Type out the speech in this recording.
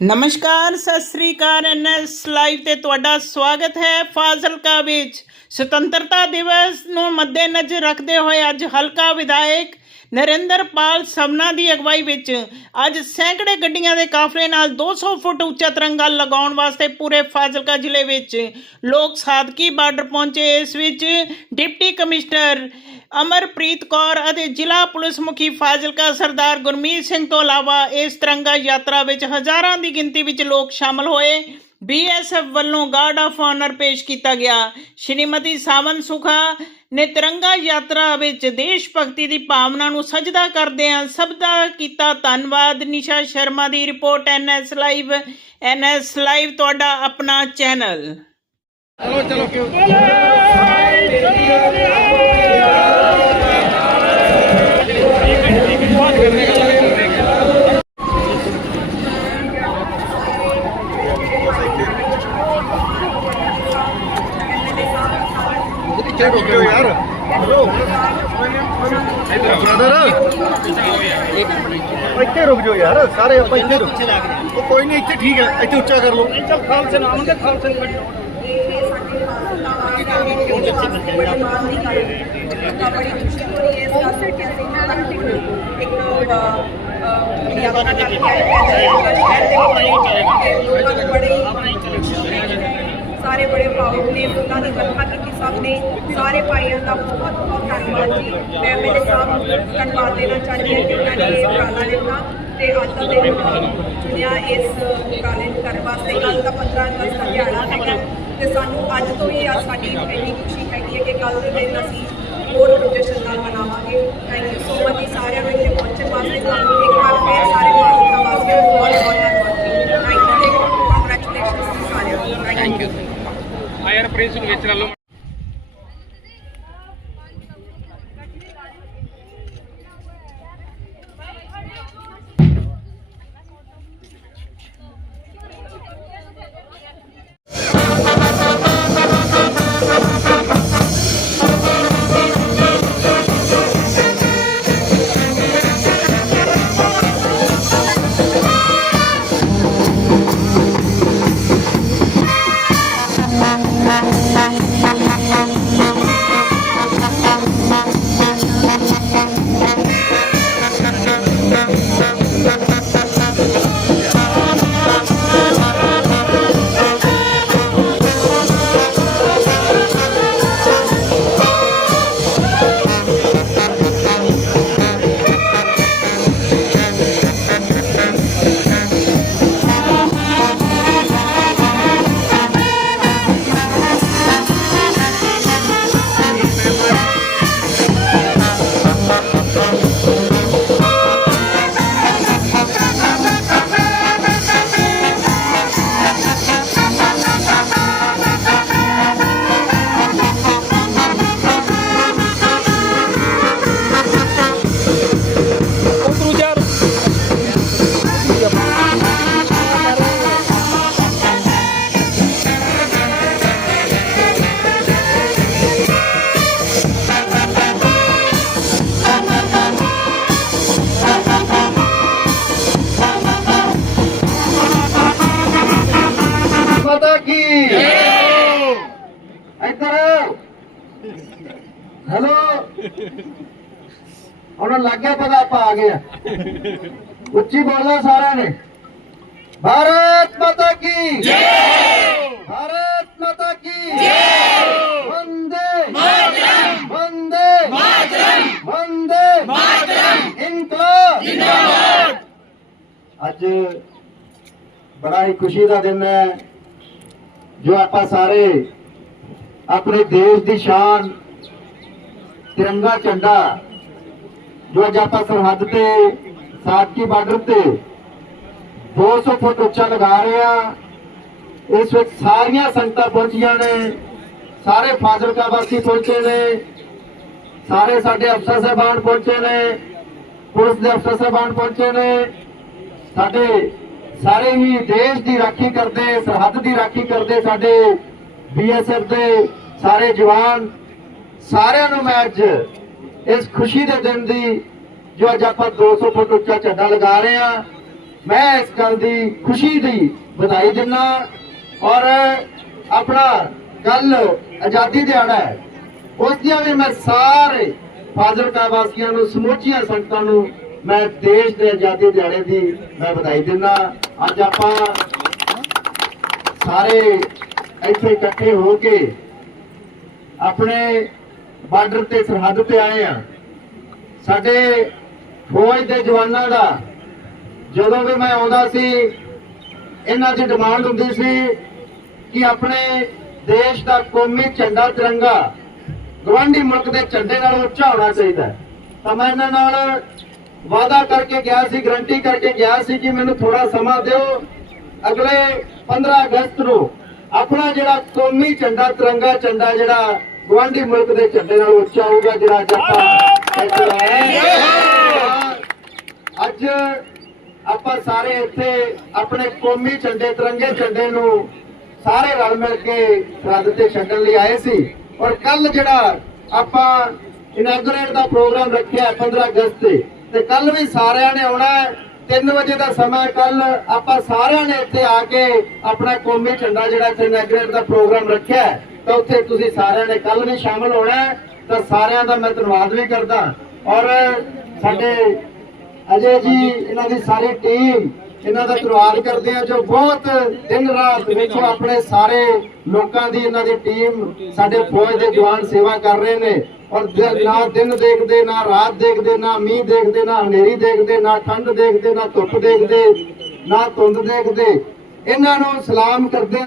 ਨਮਸਕਾਰ, ਸਤਿ ਸ੍ਰੀ ਅਕਾਲ NS live ਤੇ ਤੁਹਾਡਾ ਸਵਾਗਤ ਹੈ ਫਾਜ਼ਿਲਕਾ ਵਿੱਚ। ਸੁਤੰਤਰਤਾ ਦਿਵਸ ਨੂੰ ਮੱਦੇਨਜ਼ਰ ਰੱਖਦੇ ਹੋਏ ਅੱਜ ਹਲਕਾ ਵਿਧਾਇਕ ਨਰਿੰਦਰਪਾਲ ਸਵਨਾ ਦੀ ਅਗਵਾਈ ਵਿੱਚ ਅੱਜ ਸੈਂਕੜੇ ਗੱਡੀਆਂ ਦੇ ਕਾਫਲੇ ਨਾਲ 200 ਫੁੱਟ ਉੱਚਾ ਤਿਰੰਗਾ ਲਗਾਉਣ ਵਾਸਤੇ ਪੂਰੇ ਫਾਜ਼ਿਲਕਾ ਜ਼ਿਲ੍ਹੇ ਵਿੱਚ ਲੋਕ ਸਾਦਕੀ ਬਾਰਡਰ ਪਹੁੰਚੇ। ਇਸ ਵਿੱਚ ਡਿਪਟੀ ਕਮਿਸ਼ਨਰ ਅਮਰਪ੍ਰੀਤ ਕੌਰ ਅਤੇ ਜ਼ਿਲ੍ਹਾ ਪੁਲਿਸ ਮੁਖੀ ਫਾਜ਼ਿਲਕਾ ਸਰਦਾਰ ਗੁਰਮੀਤ ਸਿੰਘ ਤੋਂ ਇਲਾਵਾ ਇਸ ਤਿਰੰਗਾ ਯਾਤਰਾ ਵਿੱਚ ਹਜ਼ਾਰਾਂ ਦੀ ਗਿਣਤੀ ਵਿੱਚ ਲੋਕ ਸ਼ਾਮਲ ਹੋਏ। ਬੀਐਸਐਫ ਵੱਲੋਂ ਗਾਰਡ ਆਫ ਆਨਰ ਪੇਸ਼ ਕੀਤਾ ਗਿਆ। ਸ਼੍ਰੀਮਤੀ ਸਾਵਨ ਸੁਖਾ ਨੇ ਤਿਰੰਗਾ ਯਾਤਰਾ ਵਿੱਚ ਦੇਸ਼ ਭਗਤੀ ਦੀ ਭਾਵਨਾ ਨੂੰ ਸਜਦਾ ਕਰਦਿਆਂ ਸਭ ਦਾ ਕੀਤਾ ਧੰਨਵਾਦ। ਨਿਸ਼ਾ ਸ਼ਰਮਾ ਦੀ report NS live. NS live ਤੁਹਾਡਾ ਆਪਣਾ ਚੈਨਲ। ਇੱਥੇ ਰੁਕ ਜਾਓ ਯਾਰ ਬ੍ਰਦਰ ਇੱਥੇ ਰੁਕ ਜਾਓ ਯਾਰ ਸਾਰੇ ਆਪਾਂ ਇੱਥੇ ਰੁਕ ਉਹ ਕੋਈ ਨਹੀਂ ਇੱਥੇ ਠੀਕ ਹੈ ਇੱਥੇ ਉੱਚਾ ਕਰ ਲਓ। ਚੱਲ ਖਾਲਸੇ ਨਾਮ ਦੇ ਖਾਲਸੇ ਬੜੀ ਸਾਰੇ ਬੜੇ ਭਾਵੁਕ ਨੇ। ਉਹਨਾਂ ਦੀ ਕਥਾ ਕੀਤੀ ਸਭ ਨੇ। ਸਾਰੇ ਭਾਈਆਂ ਦਾ ਬਹੁਤ ਬਹੁਤ ਧੰਨਵਾਦ ਜੀ। ਮੈਂ ਮੇਰੇ ਸਾਹਿਬ ਨੂੰ ਧੰਨਵਾਦ ਦੇਣਾ ਚਾਹੁੰਦੀ ਹਾਂ ਕਿ ਉਹਨਾਂ ਨੇ ਇਹ ਉਪਰਾਲਾ ਲਿਆ ਤੇ ਅੱਜ ਦਾ ਦਿਨ ਚੁਣਿਆ ਇਸ ਉਪਰਾਲੇ ਨੂੰ ਕਰਨ ਵਾਸਤੇ ਕੱਲ ਦਾ 15 ਅਗਸਤ ਦਾ ਦਿਹਾੜਾ ਹੈਗਾ। ਤੇ ਸਾਨੂੰ ਅੱਜ ਤੋਂ ਹੀ ਅੱਜ ਸਾਡੀ ਇੰਨੀ ਖੁਸ਼ੀ ਹੈਗੀ ਹੈ ਕਿ ਕੱਲ ਦੇ ਦਿਨ ਅਸੀਂ ਹੋਰ ਪ੍ਰੋਜੈਕਸ਼ਨ ਨਾਲ ਮਨਾਵਾਂਗੇ। ਥੈਂਕ ਯੂ ਸੋ ਮਚ ਸਾਰਿਆਂ ਨੂੰ ਇੱਥੇ ਪਹੁੰਚਣ ਵਾਸਤੇ। ਤੁਹਾਨੂੰ ਇੱਕ ਵਾਰ ਫੇਰ ਸਾਰੇ presa no ventilador. ਹੁਣ ਲੱਗ ਗਿਆ ਪਤਾ ਆਪਾਂ ਆ ਗਏ ਆ। ਉੱਚੀ ਬੋਲਣਾ ਸਾਰਿਆਂ ਨੇ। ਭਾਰਤ ਮਾਤਾ ਕੀ? ਜੈ ਭਾਰਤ ਮਾਤਾ ਕੀ? ਜੈ ਵੰਦੇ। ਮਾਤਰਮ। ਵੰਦੇ। ਮਾਤਰਮ। ਵੰਦੇ। ਮਾਤਰਮ। ਇਨਕਲਾਬ। ਜਿੰਦਾਬਾਦ। ਅੱਜ ਬੜਾ ਹੀ ਖੁਸ਼ੀ ਦਾ ਦਿਨ ਹੈ ਜੋ ਆਪਾਂ ਸਾਰੇ ਆਪਣੇ ਦੇਸ਼ ਦੀ ਸ਼ਾਨ ਤਿਰੰਗਾ ਝੰਡਾ ਜੋ ਅੱਜ ਆਪਾਂ ਸਰਹੱਦ ਤੇ, ਸਾਦਕੀ ਬਾਰਡਰ ਤੇ 200 ਫੁੱਟ ਉੱਚਾ ਲਗਾ ਰਹੇ ਆ ਇਸ ਵਿੱਚ ਸਾਰੀਆਂ ਸੰਗਤਾਂ ਪਹੁੰਚੀਆਂ ਨੇ, ਸਾਰੇ ਫਾਜ਼ਿਲਕਾ ਵਾਸੀ ਪਹੁੰਚੇ ਨੇ, ਸਾਰੇ ਸਾਡੇ ਅਫਸਰ ਸਾਹਿਬਾਨ ਪਹੁੰਚੇ ਨੇ, ਪੁਲਿਸ ਦੇ ਅਫਸਰ ਸਾਹਿਬਾਨ ਪਹੁੰਚੇ ਨੇ, ਸਾਡੇ ਸਾਰੇ ਹੀ ਦੇਸ਼ ਦੀ ਰਾਖੀ ਕਰਦੇ, ਸਰਹੱਦ ਦੀ ਰਾਖੀ ਕਰਦੇ ਸਾਡੇ ਬੀਐਸਐਫ ਦੇ ਸਾਰੇ ਜਵਾਨ, ਸਾਰਿਆਂ ਨੂੰ ਮੈਂ ਅੱਜ ਇਸ ਖੁਸ਼ੀ ਦੇ ਦਿਨ ਦੀ ਜੋ ਅੱਜ ਆਪਾਂ 200 ਫੁੱਟ ਉੱਚਾ ਝੰਡਾ ਲਗਾ ਰਹੇ ਆ ਮੈਂ ਇਸ ਗੱਲ ਦੀ ਖੁਸ਼ੀ ਦੀ ਵਧਾਈ ਦਿੰਦਾ ਔਰ ਆਪਣਾ ਕੱਲ ਆਜ਼ਾਦੀ ਦਿਹਾੜਾ ਹੈ। ਉਸ ਦੀਆਂ ਵੀ ਮੈਂ ਸਾਰੇ ਫਾਜ਼ਿਲਕਾ ਵਾਸੀਆਂ ਨੂੰ, ਸਮੁੱਚੀਆਂ ਸੰਗਤਾਂ ਨੂੰ ਮੈਂ ਦੇਸ਼ ਦੇ ਆਜ਼ਾਦੀ ਦਿਹਾੜੇ ਦੀ ਮੈਂ ਵਧਾਈ ਦਿੰਦਾ। ਅੱਜ ਆਪਾਂ ਸਾਰੇ ਇੱਥੇ ਇਕੱਠੇ ਹੋ ਕੇ ਆਪਣੇ ਬਾਰਡਰ ਤੇ ਸਰਹੱਦ ਤੇ ਆਏ ਆ। ਸਾਡੇ ਫੌਜ ਦੇ ਜਵਾਨਾਂ ਦਾ ਜਦੋਂ ਵੀ ਮੈਂ ਆਉਂਦਾ ਸੀ, ਇਹਨਾਂ ਦੀ ਡਿਮਾਂਡ ਹੁੰਦੀ ਸੀ ਕਿ ਆਪਣੇ ਦੇਸ਼ ਦਾ ਕੌਮੀ ਝੰਡਾ ਤਿਰੰਗਾ ਗਵਾਂਢੀ ਮੁਲਕ ਦੇ ਝੰਡੇ ਨਾਲ ਉੱਚਾ ਹੋਣਾ ਚਾਹੀਦਾ ਤਾਂ ਮੈਂ ਇਹਨਾਂ ਨਾਲ ਵਾਅਦਾ ਕਰਕੇ ਗਿਆ ਸੀ ਗਰੰਟੀ ਕਰਕੇ ਗਿਆ ਸੀ ਕਿ ਮੈਨੂੰ ਥੋੜਾ ਸਮਾਂ ਦਿਓ। ਅਗਲੇ 15 ਅਗਸਤ ਨੂੰ ਆਪਣਾ ਜਿਹੜਾ ਕੌਮੀ ਝੰਡਾ ਤਿਰੰਗਾ ਝੰਡਾ ਜਿਹੜਾ ਗਵਾਂਢੀ ਮੁਲਕ ਦੇ ਝੰਡੇ ਨਾਲ ਉੱਚਾ ਹੋਊਗਾ ਜਿਹੜਾ ਅੱਜ ਆਪਾਂ ਅੱਜ ਆਪਾਂ ਸਾਰੇ ਇੱਥੇ ਆਪਣੇ ਕੌਮੀ ਝੰਡੇ, ਤਿਰੰਗੇ ਝੰਡੇ ਨੂੰ ਸਾਰੇ ਰਲ ਮਿਲ ਕੇ ਰੱਦ ਤੇ ਛੱਡਣ ਲਈ ਆਏ ਸੀ। ਔਰ ਕੱਲ ਜਿਹੜਾ ਆਪਾਂ ਇਨਾਗੂਰੇਟ ਦਾ ਪ੍ਰੋਗਰਾਮ ਰੱਖਿਆ ਹੈ 15 ਅਗਸਤ ਤੇ ਤੇ ਕੱਲ ਵੀ ਸਾਰਿਆਂ ਨੇ ਆਉਣਾ ਹੈ। 3 ਵਜੇ ਦਾ ਸਮਾਂ ਕੱਲ ਆਪਾਂ ਸਾਰਿਆਂ ਨੇ ਇੱਥੇ ਆ ਕੇ ਆਪਣਾ ਕੌਮੀ ਝੰਡਾ ਜਿਹੜਾ ਇੱਥੇ ਦਾ ਪ੍ਰੋਗਰਾਮ ਰੱਖਿਆ ਤਾਂ ਉੱਥੇ ਤੁਸੀਂ ਸਾਰਿਆਂ ਨੇ ਕੱਲ ਵੀ ਸ਼ਾਮਲ ਹੋਣਾ ਤਾਂ ਸਾਰਿਆਂ ਦਾ ਮੈਂ ਧੰਨਵਾਦ ਵੀ ਕਰਦਾ। ਔਰ ਸਾਡੇ ਅਜੇ ਜੀ ਇਹਨਾਂ ਦੀ ਸਾਰੀ ਟੀਮ, ਇਹਨਾਂ ਦਾ ਧੰਨਵਾਦ ਕਰਦੇ ਆ ਜੋ ਬਹੁਤ ਦਿਨ ਰਾਤ ਵੇਖੋ ਆਪਣੇ ਸਾਰੇ ਲੋਕਾਂ ਦੀ ਇਹਨਾਂ ਦੀ ਟੀਮ ਸਾਡੇ ਫੌਜ ਦੇ ਜਵਾਨ ਸੇਵਾ ਕਰ ਰਹੇ ਨੇ। ਔਰ ਨਾ ਦਿਨ ਦੇਖਦੇ, ਨਾ ਰਾਤ ਦੇਖਦੇ, ਨਾ ਮੀਂਹ ਦੇਖਦੇ, ਨਾ ਹਨੇਰੀ ਦੇਖਦੇ, ਨਾ ਠੰਡ ਦੇਖਦੇ, ਨਾ ਧੁੱਪ ਦੇਖਦੇ, ਨਾ ਧੁੰਦ ਦੇਖਦੇ। ਇਹਨਾਂ ਨੂੰ ਸਲਾਮ ਕਰਦੇ